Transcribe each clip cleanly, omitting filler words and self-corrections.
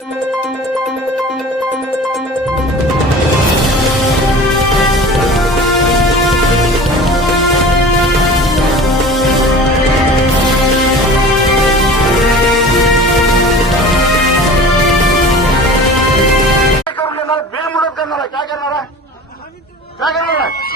बेमुदत करणार आहे. काय करणार आहे? काय करणार आहे?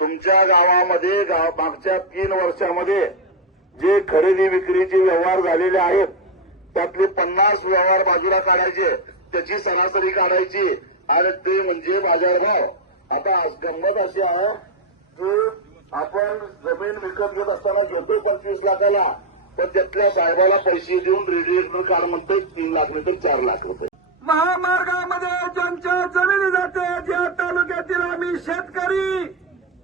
तुमच्या गावामध्ये मागच्या 3 वर्षामध्ये जे खरेदी विक्रीचे व्यवहार झालेले आहेत त्यातले 50 व्यवहार बाजूला काढायचे, त्याची सरासरी काढायची आणि ते म्हणजे बाजारभाव. आता गंमत अशी आहे की आपण जमीन विकत घेत असताना घेतो 25 लाखाला, पण त्यातल्या साहेबाला पैसे देऊन रजिस्टर कार्ड म्हणते 3 लाख नाही तर 4 लाख रुपये. महामार्गामध्ये ज्यांच्या जमिनी जाते, ज्या तालुक्यातील आम्ही शेतकरी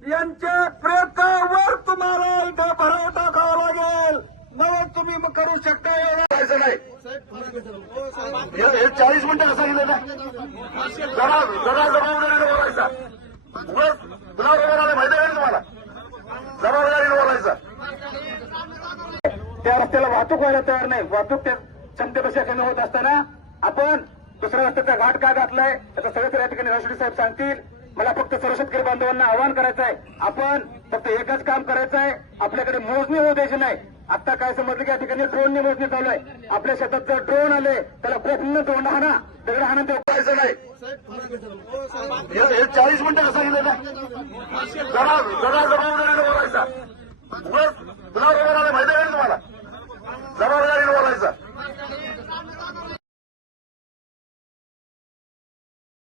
यांच्या प्रेतावर तुम्हाला इथं भराव टाकावं लागेल. नवं तुम्ही करू शकता. करायचं नाही. हे 40 मिनिटं असं गेलं नाही. जरा जबाबदारीने बोलायचा. तुला बोलायला माहिती आहे तुम्हाला, जबाबदारीने बोलायचं. त्या रस्त्याला वाहतूक व्हायला तयार नाही. वाहतूक त्या क्षमतेपेक्षा कमी होत असताना आपण दुसऱ्या रस्त्याचा घाट का घातलाय त्याचं सगळं या ठिकाणी राष्ट्रपती साहेब सांगतील. मला फक्त सर्व शेतकरी बांधवांना आवाहन करायचं आहे, आपण फक्त एकच काम करायचं आहे, आपल्याकडे मोजणी होऊ द्यायची नाही. आता काय समजलं की या ठिकाणी ड्रोनने मोजणी चालू आहे. आपल्या शेतात जर ड्रोन आले त्याला प्रफुल्ल तोंड हाना, दगड हाना, ते करायचं नाही. हे 40 मिनिटं असं गेलं नाही. जरा जबाबदारीने बोलायचा. तुला